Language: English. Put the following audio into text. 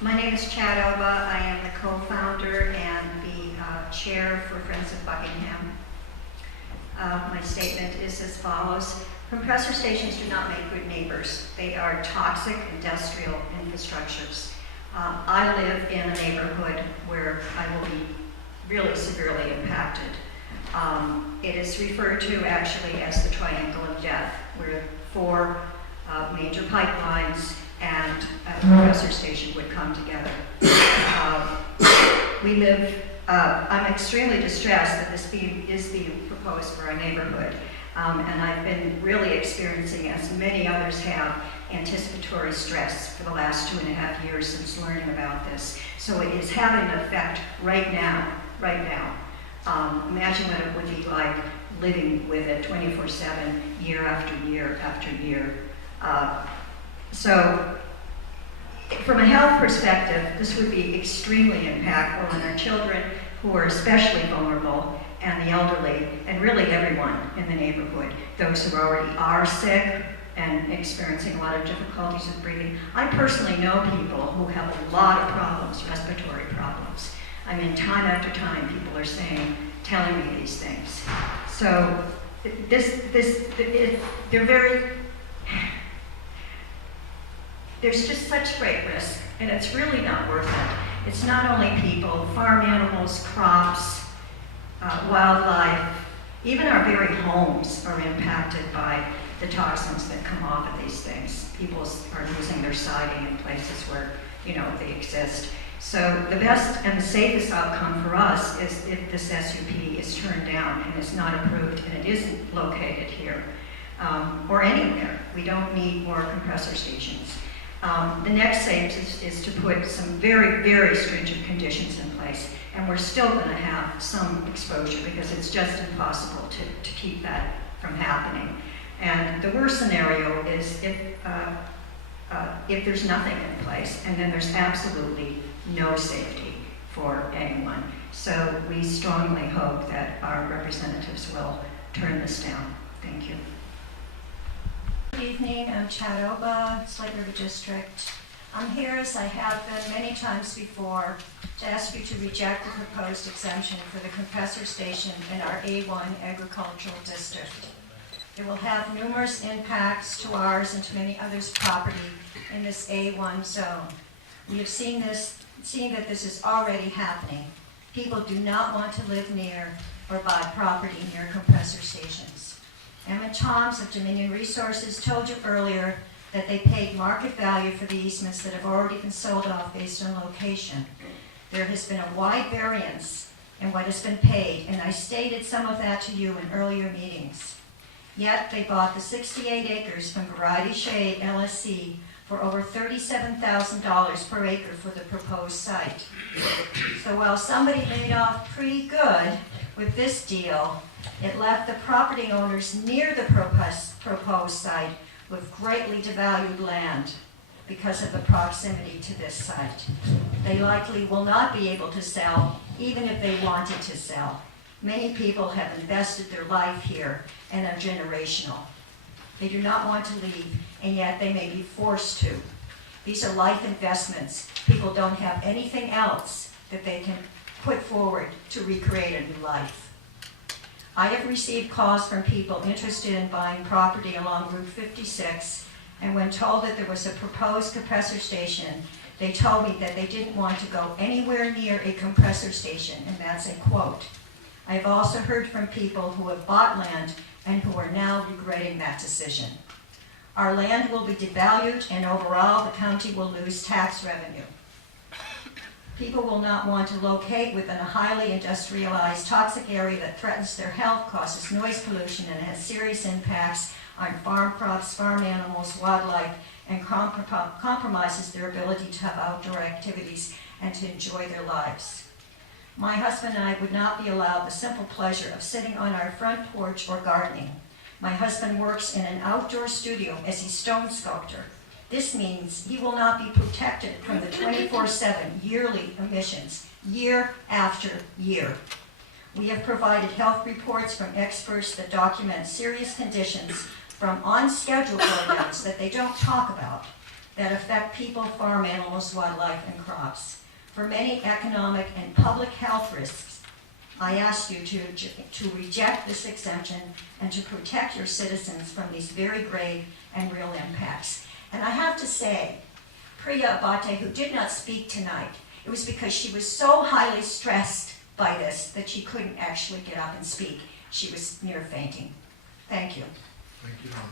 My name is Chad Oba. I am the co-founder and the chair for Friends of Buckingham. My statement is as follows. Compressor stations do not make good neighbors. They are toxic industrial infrastructures. I live in a neighborhood where I will be really severely impacted. It is referred to actually as the triangle of death, where 4 major pipelines and a compressor station would come together. I'm extremely distressed that this is being proposed for our neighborhood. And I've been really experiencing, as many others have, anticipatory stress for the last 2.5 years since learning about this. So it is having an effect right now. Imagine what it would be like living with it 24/7, year after year after year. So from a health perspective, this would be extremely impactful on our children, who are especially vulnerable, and the elderly, and really everyone in the neighborhood, those who already are sick and experiencing a lot of difficulties with breathing. I personally know people who have a lot of problems, respiratory problems. I mean, time after time, people are telling me these things. So there's just such great risk, and it's really not worth it. It's not only people, farm animals, crops, wildlife, even our very homes are impacted by the toxins that come off of these things. People are losing their siding in places where, they exist. So the best and the safest outcome for us is if this SUP is turned down and is not approved and it isn't located here or anywhere. We don't need more compressor stations. The next stage is to put some very, very stringent conditions in place, and we're still going to have some exposure because it's just impossible to keep that from happening. And the worst scenario is if there's nothing in place, and then there's absolutely no safety for anyone. So we strongly hope that our representatives will turn this down. Thank you. Good evening, I'm Chad Oba, Slate River District. I'm here, as I have been many times before, to ask you to reject the proposed exemption for the compressor station in our A1 agricultural district. It will have numerous impacts to ours and to many others' property in this A1 zone. We have seen that this is already happening. People do not want to live near or buy property near compressor stations. Emma Toms of Dominion Resources told you earlier that they paid market value for the easements that have already been sold off based on location. There has been a wide variance in what has been paid, and I stated some of that to you in earlier meetings. Yet they bought the 68 acres from Variety Shade LSC for over $37,000 per acre for the proposed site. So while somebody made off pretty good with this deal, it left the property owners near the proposed site with greatly devalued land because of the proximity to this site. They likely will not be able to sell, even if they wanted to sell. Many people have invested their life here and are generational. They do not want to leave, and yet they may be forced to. These are life investments. People don't have anything else that they can put forward to recreate a new life. I have received calls from people interested in buying property along Route 56, and when told that there was a proposed compressor station, they told me that they didn't want to go anywhere near a compressor station, and that's a quote. I have also heard from people who have bought land and who are now regretting that decision. Our land will be devalued, and overall the county will lose tax revenue. People will not want to locate within a highly industrialized, toxic area that threatens their health, causes noise pollution, and has serious impacts on farm crops, farm animals, wildlife, and compromises their ability to have outdoor activities and to enjoy their lives. My husband and I would not be allowed the simple pleasure of sitting on our front porch or gardening. My husband works in an outdoor studio as a stone sculptor. This means he will not be protected from the 24/7 yearly emissions, year after year. We have provided health reports from experts that document serious conditions from on-schedule burnouts that they don't talk about, that affect people, farm animals, wildlife, and crops. For many economic and public health risks, I ask you to reject this exemption and to protect your citizens from these very grave and real impacts. And I have to say, Priya Abate, who did not speak tonight, it was because she was so highly stressed by this that she couldn't actually get up and speak. She was near fainting. Thank you. Thank you, Dawn.